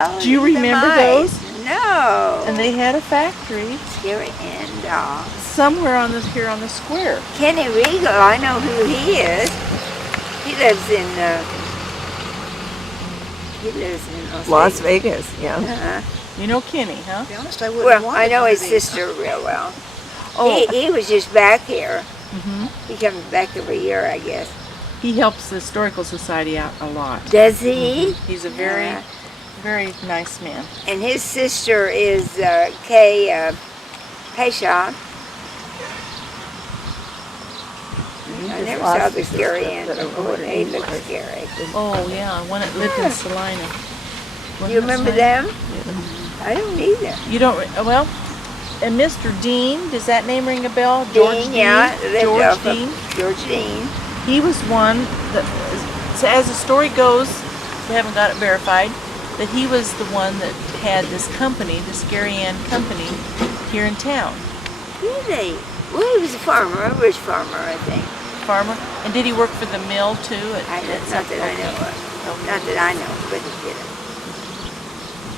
Oh, Do you remember those? No. And they had a factory Scary and somewhere on this here on the square. Kenny Regal, I know who he is. He lives in Las Vegas, yeah. You know Kenny, huh? To be honest, I wouldn't Well, want I know one his of these. sister real well. Oh, He was just back here. hmm He comes back every year, I guess. he helps the Historical Society out a lot. Does he? He's a very, very nice man. And his sister is Kay Payshaw. I never saw the scary end before. They look scary. Oh yeah, one that lived in Salina. You remember them? I don't either. You don't? Well, and Mr. Dean, does that name ring a bell? George Dean. Yeah, George Dean. George Dean. He was one that, so as the story goes, we haven't got it verified, that he was the one that had this company, the Scary Ann Company, here in town. Really? Well, he was a farmer, a rich farmer, I think. Farmer. And did he work for the mill too? Not that I know of. Not that I know, but he didn't.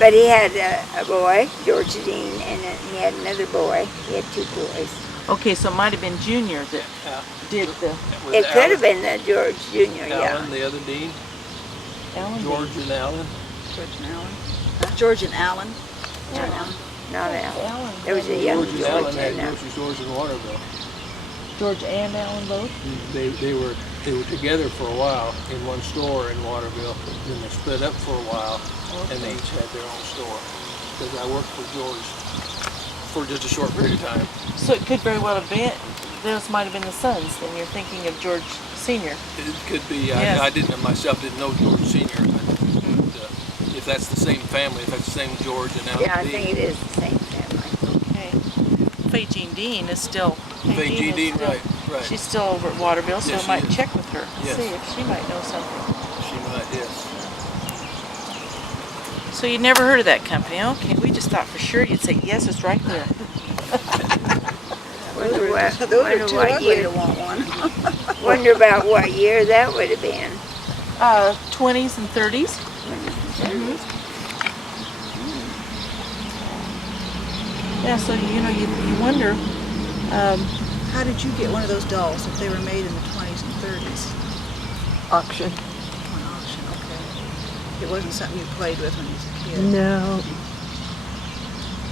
But he had a boy, George Dean, and he had another boy. He had two boys. Okay, so it might have been Junior that did the... It could have been George Jr., Alan, the other Dean. Alan George and Alan. George and Alan. George and Alan. Not Alan. Alan. There was a young George and George Alan had and grocery stores in Waterville. George and Alan both? They were together for a while in one store in Waterville. Then they split up for a while, and they each had their own store. Because I worked for George for just a short period of time. So it could very well have been, those might have been the sons, then you're thinking of George Sr. It could be. Yes. I didn't know George Senior, but if that's the same family, if that's the same George and Alan. Yeah, I think it is the same family. Okay. Faye Jean Dean is still... Faye Jean Dean, right. She's still over at Waterville, so Yes, I she might is. check with her and Yes. see if she might know something. She might, yes. So you'd never heard of that company? Okay, we just thought for sure you'd say, yes, it's right there. Wonder Those are too what ugly year. to want one. Wonder about what year that would have been. 20s and 30s. Yeah, so you wonder. How did you get one of those dolls if they were made in the 20s and 30s? Auction. On auction, okay. It wasn't something you played with when you was a kid. No.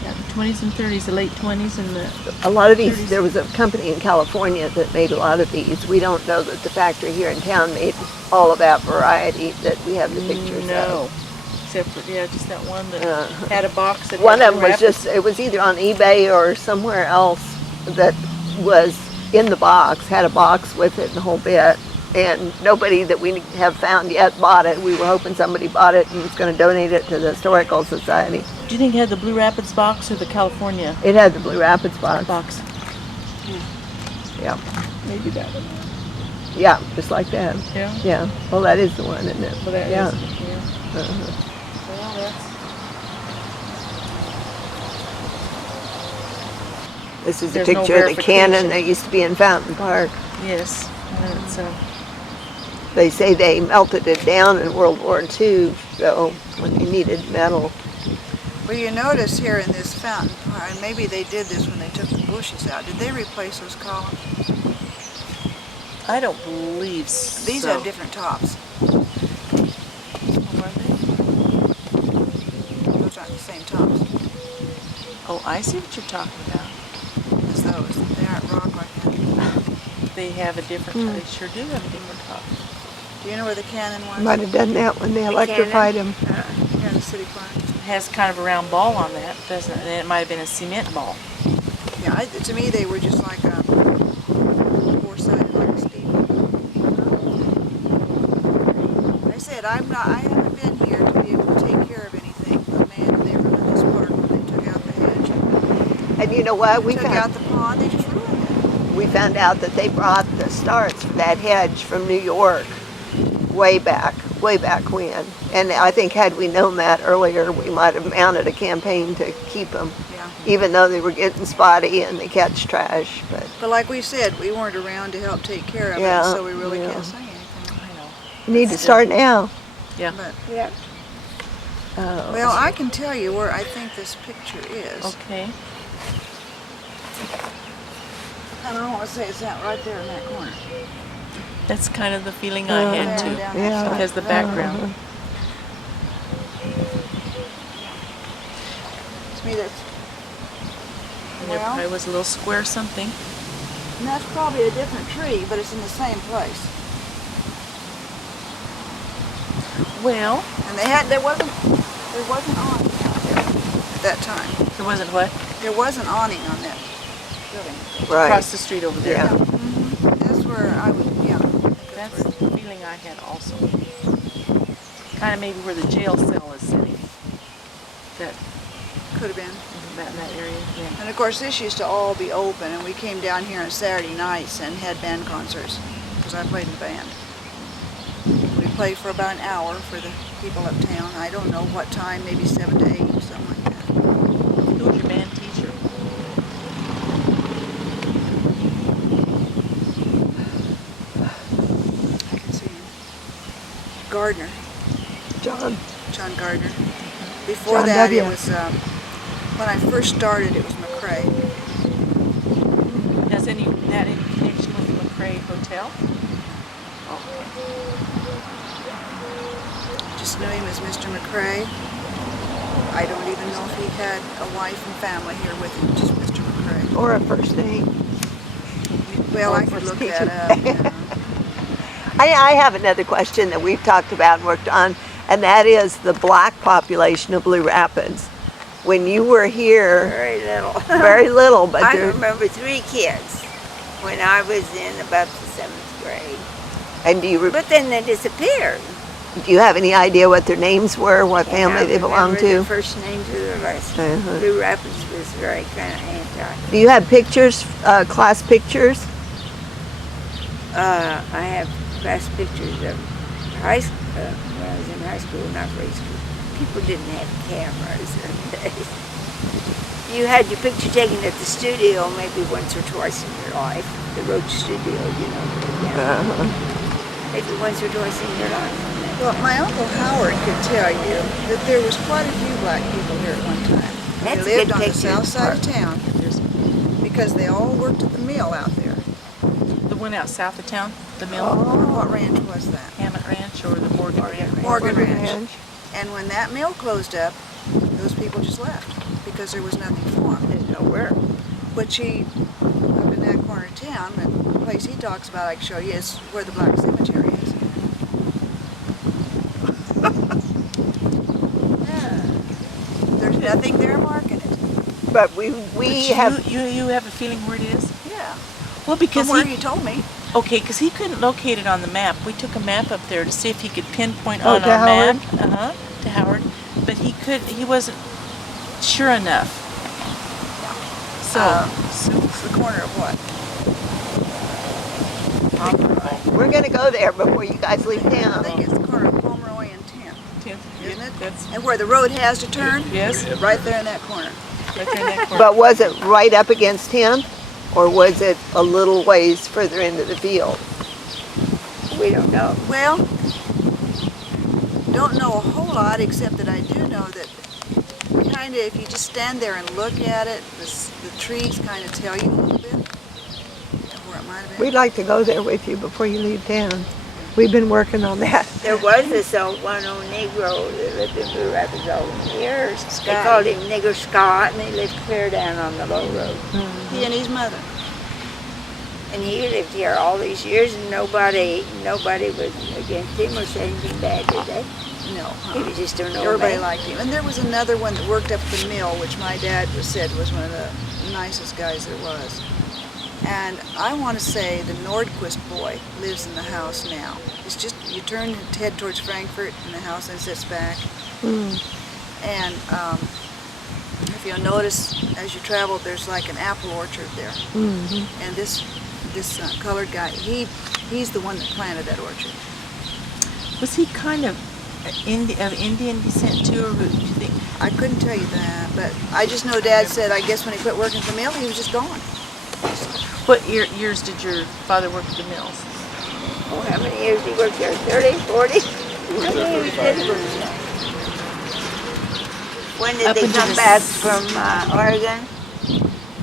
Yeah, the 20s and 30s, the late 20s and the... A lot of these, there was a company in California that made a lot of these. We don't know that the factory here in town made all of that variety that we have the pictures No. of. Except for, just that one that had a box that One had of them was wrap- just, it was either on eBay or somewhere else that was in the box, had a box with it and the whole bit. And nobody that we have found yet bought it. We were hoping somebody bought it and was going to donate it to the Historical Society. Do you think it had the Blue Rapids box or the California It had the Blue Rapids box. Yeah. Maybe that one. Yeah, just like that. Yeah. Yeah. Well, that is the one, isn't it? Well, that yeah. is- yeah. Uh-huh. Well, that's... This is a There's no picture of the cannon verification. that used to be in Fountain Park. Yes. And it's, They say they melted it down in World War II, so when they needed metal. Well, you notice here in this fountain, and maybe they did this when they took the bushes out. Did they replace those columns? I don't believe so. These have different tops. Oh, are they? Those aren't the same tops Oh, I see what you're talking about. as those. They aren't rock like that. They have a different, they sure do have a different top. Do you know where the cannon was? Might have done that when they electrified them. Here in the city park. It has kind of a round ball on that, doesn't it? And it might have been a cement ball. Yeah, to me they were just like a four-sided like a steeple. I said I haven't been here to be able to take care of anything. The man they were in this park when they took out the hedge. And you know what? Took out the pond, they just ruined it. We found out that they brought the starts for that hedge from New York way back when. And I think had we known that earlier, we might have mounted a campaign to keep them, Yeah. even though they were getting spotty and they catch trash. But like we said, we weren't around to help take care of Yeah, it, so we really yeah. can't say anything. I know. you need to start now. Yeah. But Yeah. Oh. Well, I can tell you where I think this picture is. Okay. I don't want to say it's not right there in that corner. That's kind of the feeling I had too. Down Yeah. that side. Because the background. To me, that's, And there probably was a little square something. and that's probably a different tree, but it's in the same place. Well, And there wasn't awning out there at that time. there wasn't what? There was an awning on that building. Right. Across the street over there. Yeah. That's where I would, yeah. That's the feeling I had also. Kind of maybe where the jail cell is sitting. That, Could have been. in that area. Yeah. And of course, this used to all be open, and we came down here on Saturday nights and had band concerts, because I played in the band. We played for about an hour for the people uptown. I don't know what time, maybe 7 to 8, something like that. Who was your band teacher? I can see him. Gardner, John Gardner. Before John that, W. it was, when I first started, it was McCrae. Has that any connection with the McCrae Hotel? Just knew him as Mr. McCrae. I don't even know if he had a wife and family here with him, just Mr. McCrae. Or a first name. Well, I could look that up. You know. I have another question that we've talked about and worked on, and that is the black population of Blue Rapids. When you were here, Very little. very little, but I there, remember 3 kids when I was in about the 7th grade. and But then they disappeared. do you have any idea what their names were, what family they belonged The to? first names of the rest. Uh-huh. Blue Rapids was very kind of anti. Do you have pictures, class pictures? I have class pictures of high school, when I was in high school, not grade school. People didn't have cameras in the days. You had your picture taken at the studio maybe once or twice in your life. The Roach Studio, you know. Yeah. Maybe once or twice in your life. Well, my Uncle Howard could tell you that there was quite a few black people here at one time. That's a They lived good on the picture. south side of town because they all worked at the mill out there. The one out south of town? The mill? What ranch was that? Hammett Ranch or the Morgan Ranch? Morgan Ranch. And when that mill closed up, those people just left because there was nothing for them. There's nowhere. Which he, up in that corner of town, the place he talks about, I can show you, is where the black cemetery is. There's nothing there marking it. But we But have, you have a feeling where it is? Yeah. Well, because From where he told me. okay, because he couldn't locate it on the map. We took a map up there to see if he could pinpoint Oh, on to our Howard? map. To Howard, but he wasn't sure enough. So, It's the corner of what? we're going to go there before you guys leave I town. think it's the corner of Pomeroy and 10th, 10th, isn't it? That's And where the road has to turn? yes, Right there in that corner. right there in that corner. But was it right up against him, or was it a little ways further into the field? We don't know. Well, don't know a whole lot, except that I do know that kind of if you just stand there and look at it, the trees kind of tell you a little bit of where it might have been. We'd like to go there with you before you leave town. We've been working on that. There was this one old Negro that lived in Blue Rapids all the years. They Scott. called him Nigger Scott, and he lived clear down on the low road. He and his mother. And he lived here all these years, and nobody was against him or said anything bad, did they? No. He was just an old Everybody man. liked him. And there was another one that worked up at the mill, which my dad said was one of the nicest guys there was. And I want to say the Nordquist boy lives in the house now. It's just, you turn and head towards Frankfurt, and the house then sits back. And if you'll notice, as you travel, there's like an apple orchard there. And this colored guy, he's the one that planted that orchard. Was he kind of Indian descent too, or do you think? I couldn't tell you that, but I just know Dad said, I guess when he quit working at the mill, he was just gone. What years did your father work at the mills? Oh, how many years he worked there? 30, 40? How many years did he work there? When did Up they into come the back s- from Oregon?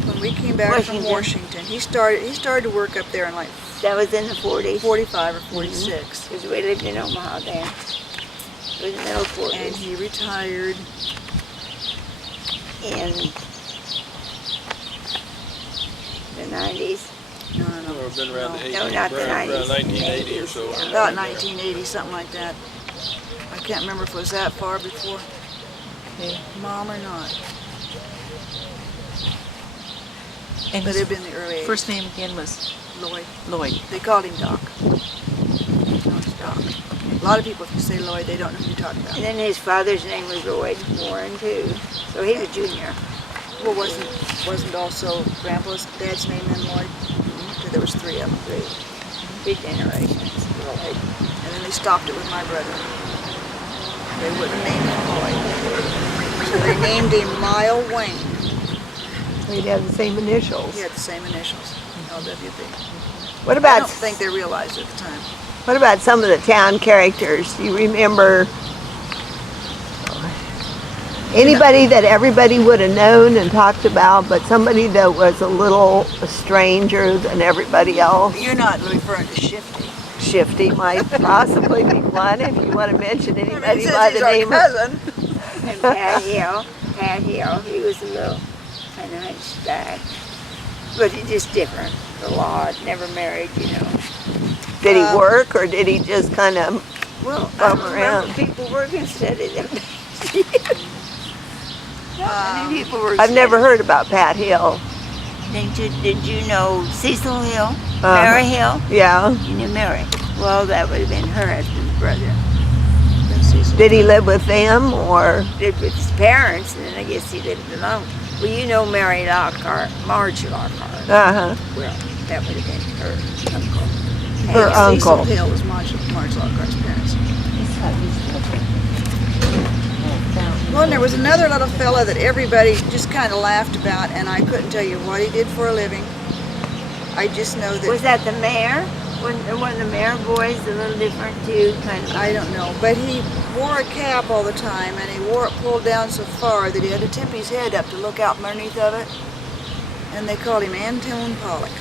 When we came back from Washington, he started to work up there in like That was in the 40s. 45 or 46. Because we lived in Omaha then. It was in the middle 40s. And he retired In the 90s. no, Or been around the 80s, No, not the around 90s. 1980 or so. Yeah. about 1980, something like that. I can't remember if it was that far before Okay. Mom or not, And but his it'd been the early 80s. first name again was Lloyd. Lloyd. They called him Doc. No, it's Doc. A lot of people, if you say Lloyd, they don't know who you're talking And about. then his father's name was Lloyd Warren too. So he was junior. Well, wasn't also Grandpa's dad's name then Lloyd? So there was three of them. Three generations. Lloyd. And then they stopped it with my brother. They wouldn't name him Lloyd. So they named him Lyle Wayne. We'd have the same initials. He had the same initials, LWB. What I about don't think they realized it at the time. what about some of the town characters? Do you remember anybody that everybody would have known and talked about, but somebody that was a little stranger than everybody else? You're not referring to Shifty. Shifty might possibly be one if you want to mention anybody Since by he's the our name of. cousin. And Pat Hill. Pat Hill. He was a little kind of hunchback. But he's just different. A lot. Never married, you know. Did he work or did he just kind of? Well, Bum I remember around. people working steady them. Not many people were I've never heard about Pat Hill. Did you know Cecil Hill? Mary Hill? Yeah. You knew Mary. Well, that would have been her husband's brother. Did he live with them or? Lived with his parents, and then I guess he lived alone. Well, you know Mary Lockhart, Marge Lockhart. Uh huh. Well, that would have been her uncle. Her uncle. Cecil Hill was Marge Lockhart's parents. Well, and there was another little fella that everybody just kind of laughed about, and I couldn't tell you what he did for a living. I just know that Was that the mayor? When the mayor boys a little different too, kind of. I don't know, but he wore a cap all the time, and he wore it pulled down so far that he had to tip his head up to look out from underneath of it. And they called him Antone Pollock.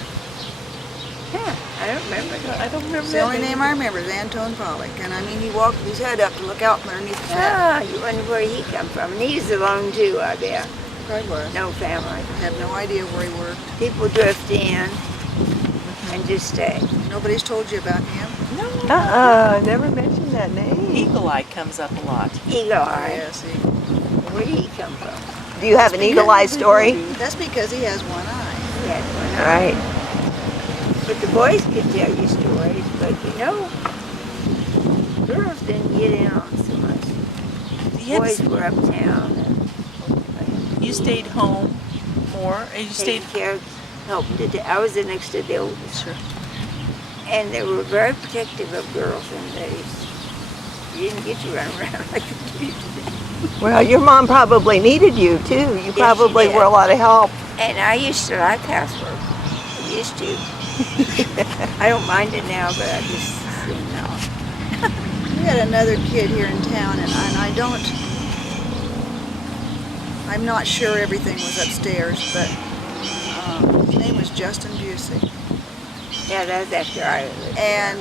Yeah, I don't remember that. I don't remember It's the that only name I remember is Antone Pollock, and I mean he walked with his head up to look out from underneath his hat. Ah, you wonder where he come from. And he was alone too, I bet. Probably was. No family. I have no idea where he worked. People drift in and just stay. Nobody's told you about him. Never mentioned that name. Eagle Eye comes up a lot. Eagle Eye. Yes, Where did he come from? Do you have an eagle eye story? that's because he has one eye. He had one eye. Right. But the boys could tell you stories, but you know, girls didn't get in on so much. You, had Boys to, were uptown and you stayed home more, and you stayed. taking care of, helping to. I was the next to the oldest, Sure. and they were very protective of girls in the days. You didn't get to run around like you used to. Well, your mom probably needed you too. You she probably did. were a lot of help. And I used to like housework. I used to. I don't mind it now, but I just, you know. We had another kid here in town, and I'm not sure everything was upstairs, but his name was Justin Busey. Yeah, that was after I lived. And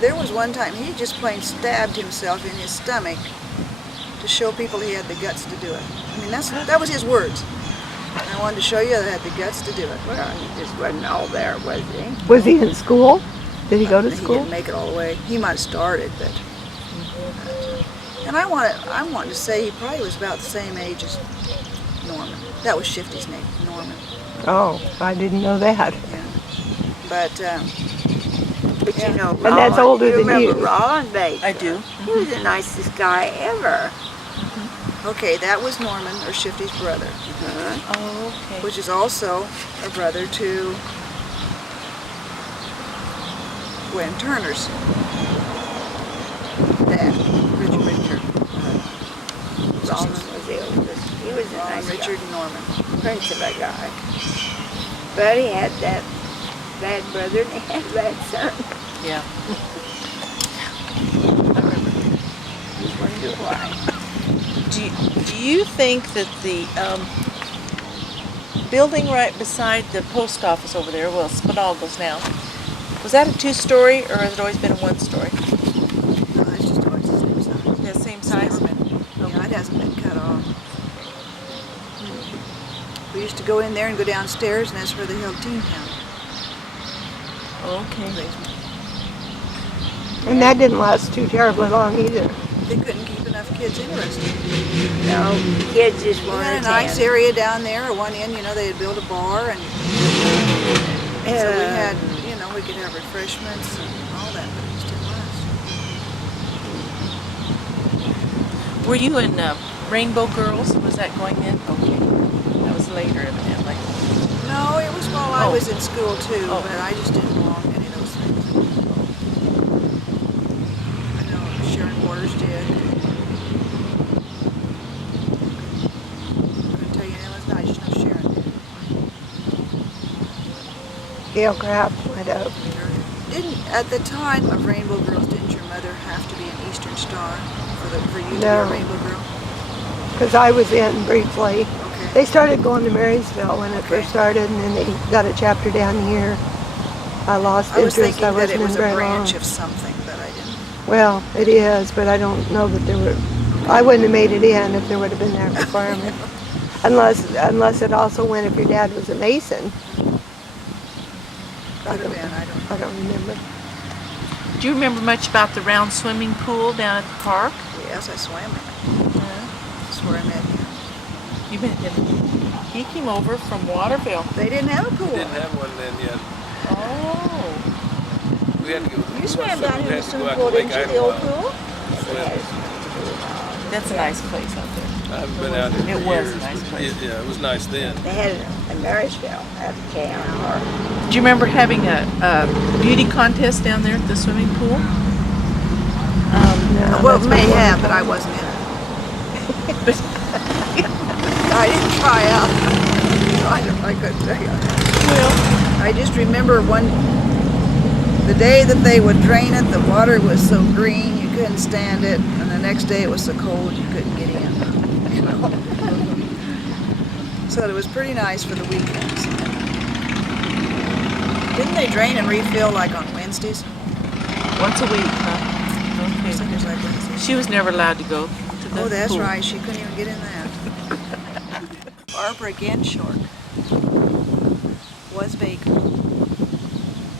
there was one time he just plain stabbed himself in his stomach to show people he had the guts to do it. I mean, that was his words. I wanted to show you that I had the guts to do it. Well, he just wasn't all there, was he? Was he in school? Did he go to He school? didn't make it all the way. He might have started, but. And I wanted to say he probably was about the same age as Norman. That was Shifty's name, Norman. Oh, I didn't know that. Yeah. But But Yeah. you know, And that's Roland, older you than remember you. Roland Baker? I do. He was the nicest guy ever. okay, that was Norman or Shifty's brother, Oh, okay. which is also a brother to Gwen Turner's dad, Richard. Roland was the oldest. He was a nice Richard guy. and Norman. Prince of a guy. But he had that bad brother and he had a bad son. Yeah. I wonder why. Do you think that the building right beside the post office over there, well, Spadalgo's now, was that a 2-story or has it always been a 1-story? No, it's just always the same size. The same size? Yeah, it hasn't been cut off. We used to go in there and go downstairs, and that's where they held Teen Town. Okay. Basement. And that didn't last too terribly long either. They couldn't keep enough kids interested. No, kids just We wanted had to a nice attend. area down there. At one end, they had built a bar, and so we had, we could have refreshments and all that, but it just didn't last. Were you in Rainbow Girls? Was that going in? Okay. That was later, evidently. No, it was while I Oh. was in school too, Oh. but I just didn't belong to any of those things. I know Sharon Waters did. Couldn't tell you anything was nice, just know Sharon did. Gail Craft went up. Didn't at the time of Rainbow Girls, didn't your mother have to be an Eastern Star for you to be No. a Rainbow Girl? Because I was in briefly. Okay. They started going to Marysville when it Okay. first started, and then they got a chapter down here. I lost I was interest. thinking that it wasn't was in a very branch long. of something, but I didn't. Well, it is, but I don't know that there were. I wouldn't have made it in if there would have been that requirement. Unless it also went if your dad was a Mason. Could have been, I don't know. I don't remember. Do you remember much about the round swimming pool down at the park? Yes, I swam in it. That's where I met him. You met him. He came over from Waterville. They didn't have a pool. We didn't have one then yet. Oh. We had to go. You swam down we here in the had to go swimming out pool, to Lake didn't you, the old Idlewild. pool? That's a nice place out there. I haven't been out here It for was a years. nice but place. Yeah, it was nice then. They had it in Marysville at the camp. Do you remember having a beauty contest down there at the swimming pool? No, Well, that's may before have, my but I time. wasn't in it. I didn't try out. I couldn't tell you. Well, I just remember the day that they would drain it, the water was so green you couldn't stand it, and the next day it was so cold you couldn't get in. So it was pretty nice for the weekends. Didn't they drain and refill like on Wednesdays? once a week, huh? I Okay. think it was like Wednesdays. She was never allowed to go to the Oh, that's pool. right. She couldn't even get in that. Barbara Gensehorck was baker.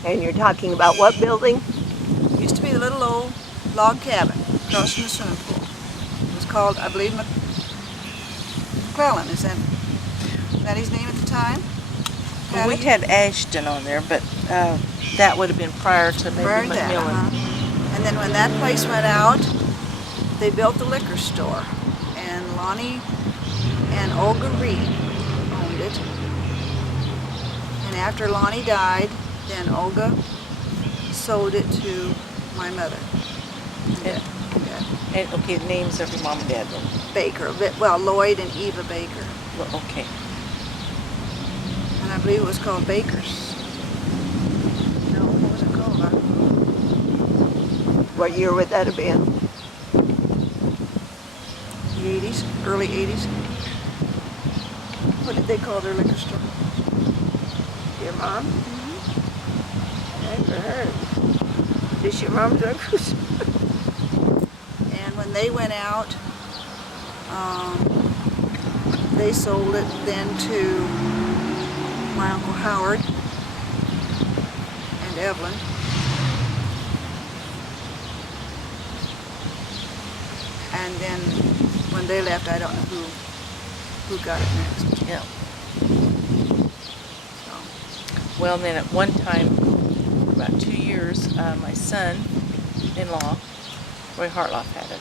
And you're talking about what building? Used to be the little old log cabin across from the swimming pool. It was called, I believe, McClellan. Is that his name at the time? Well, we had Ashton on there, but that would have been prior to maybe Prior to that, Macmillan. And then when that place went out, they built the liquor store. And Lonnie and Olga Reed owned it. And after Lonnie died, then Olga sold it to my mother. And, and okay, the names of your mom and dad then. Baker, well, Lloyd and Eva Baker. Well, okay. And I believe it was called Baker's. No, what was it called? I don't know. What year would that have been? The 80s, early 80s. What did they call their liquor store? Your mom? Never heard. This your mom's liquor store? And when they went out, they sold it then to my Uncle Howard and Evelyn. And then when they left, I don't know who got it next. Yeah. So, Well, then at one time, about 2 years, my son-in-law, Roy Hartloff, had it.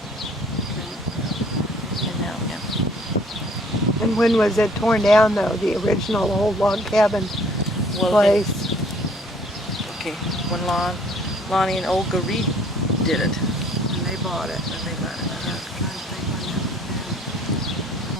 And now, yeah. And when was it torn down though? The original old log cabin Well, place? Okay, when Lonnie and Olga Reed did it. and they bought it. And they